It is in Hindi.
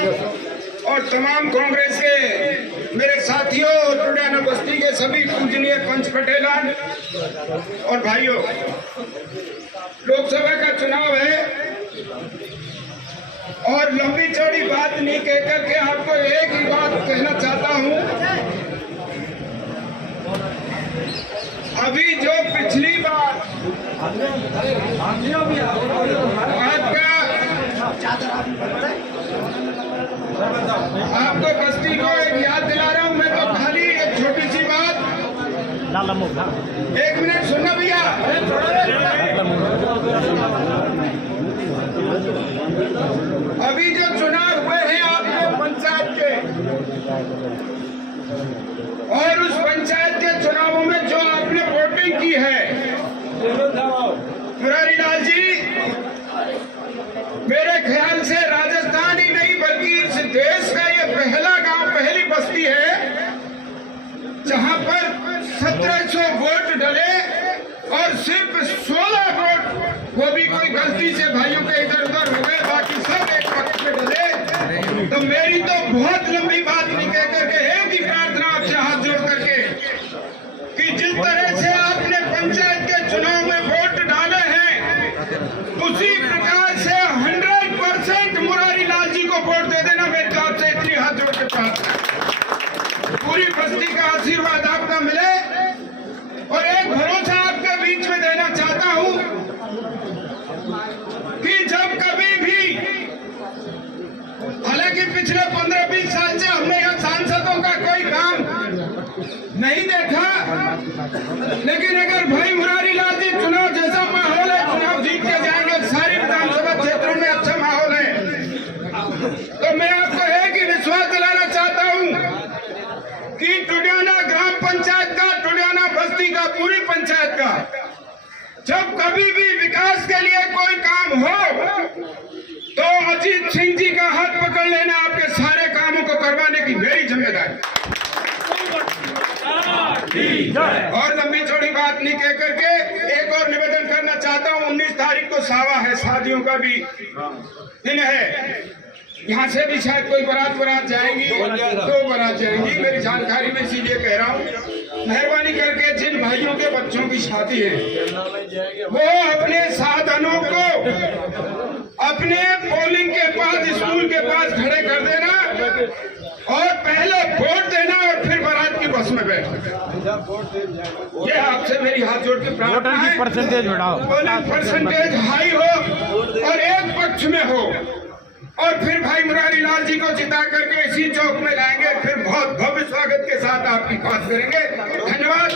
और तमाम कांग्रेस के मेरे साथियों, टुडियाना बस्ती के सभी पूजनीय पंच पटेलान और भाइयों, लोकसभा का चुनाव है और लंबी चौड़ी बात नहीं कह करके आपको एक ही बात कहना चाहता हूं। अभी जो पिछली बार आपको बस्ती को एक याद दिला रहा हूं मैं, तो खाली एक छोटी सी बात, एक मिनट सुनना भैया। अभी जो चुनाव हुए हैं आपके पंचायत के, और उस पंचायत के चुनावों में जो आपने वोटिंग की है, मुरारी लाल जी, मेरे ख्याल से राजस्थान ही नहीं बल्कि इस देश का ये पहला गांव, पहली बस्ती है जहां पर 1700 वोट डले और सिर्फ 16 वोट वो भी कोई गलती से भाइयों के इधर उधर हो गए, बाकी सब एक पक्ष में डले। तो मेरी तो बहुत लंबी बात नहीं कह करके एक ही प्रार्थना आपसे हाथ जोड़ करके कि जिस तरह से आपने पंचायत के चुनाव में वोट डाले हैं, उसी प्रकार से 100% मुरारी लाल जी को वोट दे देना। मेरे तरफ से इतनी हाथ जोड़ के प्रार्थना, पूरी बस्ती का आशीर्वाद आपका मिले। और एक भरोसा आपके बीच में देना चाहता हूं कि जब कभी भी, हालांकि पिछले 15-20 साल से हमने यहाँ सांसदों का कोई काम नहीं देखा, लेकिन अगर भाई मुरारी लाल जी चुनाव जैसा माहौल है, चुनाव जीत के जाएंगे, सारी विधानसभा क्षेत्रों में अच्छा माहौल है, तो मैं आपको एक ही विश्वास दिलाना चाहता हूं कि टुडियाना ग्राम पंचायत का, टुडियाना बस्ती का, पूरी पंचायत का जब कभी भी विकास के लिए कोई काम हो तो अजीत सिंह जी का हाथ पकड़ लेना, आपके सारे कामों को करवाने की मेरी जिम्मेदारी। और लंबी चौड़ी बात नहीं कह करके एक और निवेदन करना चाहता हूं। 19 तारीख को सावा है, शादियों का भी दिन है, यहाँ से भी शायद कोई बारात जाएंगी, 2 बारात जाएंगी, मेरी जानकारी में इसीलिए कह रहा हूँ। मेहरबानी करके जिन भाइयों के बच्चों की शादी है वो अपने साधनों को अपने पोलिंग के पास, स्कूल के पास खड़े कर देना और पहले वोट देना और फिर बारात की बस में बैठना। ये आपसे मेरी हाथ जोड़ के प्रार्थना है। पोलिंग परसेंटेज हाई हो और एक पक्ष में हो, और फिर भाई मुरारी लाल जी को जिता करके इसी चौक में लाएंगे, फिर बहुत भव्य स्वागत के साथ आपकी बात करेंगे। धन्यवाद।